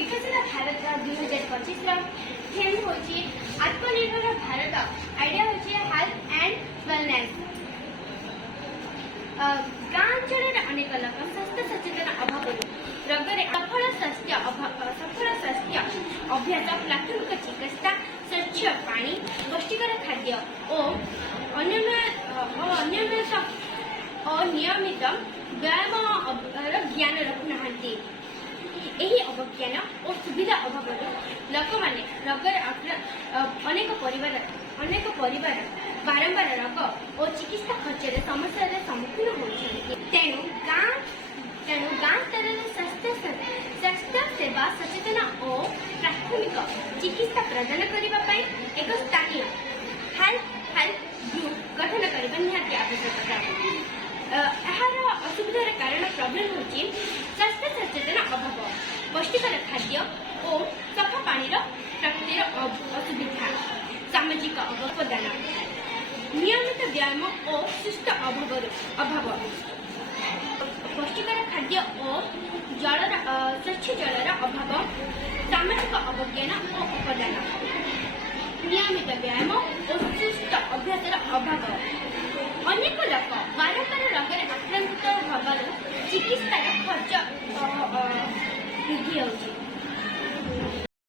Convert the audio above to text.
विकसित भारत 2025 थीम होची आत्मनिर्भर भारत आइडिया होची हेल्थ एंड वेलनेस। गाँ अंचल अनेक लोक स्वास्थ्य सचेतन अभाव रोगरे सफल स्वास्थ्य अभ्यास प्राथमिक चिकित्सा स्वच्छ पानी पुष्टिकर खाद्य और अनियमित व्यायाम ज्ञान रखुना यही अवज्ञान और सुविधा अभाव लोक मैंने रोगर अनेक परिवार बारंबार रोग और चिकित्सा खर्च समस्या सम्मुखीन होती। तेणु गाँ स्तर स्वास्थ्य सेवा सचेतन और प्राथमिक चिकित्सा प्रदान करने एक स्थायी हेल्थ ग्रुप गठन करने निहाती आवश्यकता। यार असुविधार कारण प्रोब्लेम होची स्वास्थ्य सचेतन अभाव पुष्टिकर खाद्य और सफा पानीर प्राप्तिर असुविधा सामाजिक अवदान नियमित व्यायाम और सुस्थ अभाव पुष्टिकर खाद्य और स्वच्छ जलर अभाव सामाजिक अवज्ञान और अपदान नियमित व्यायाम और सुस्थ अभ्यासर अभाव अनेक लोक बारंबार रोगरे आक्रांत होबार चिकित्सार खर्च वृद्धि होउछि।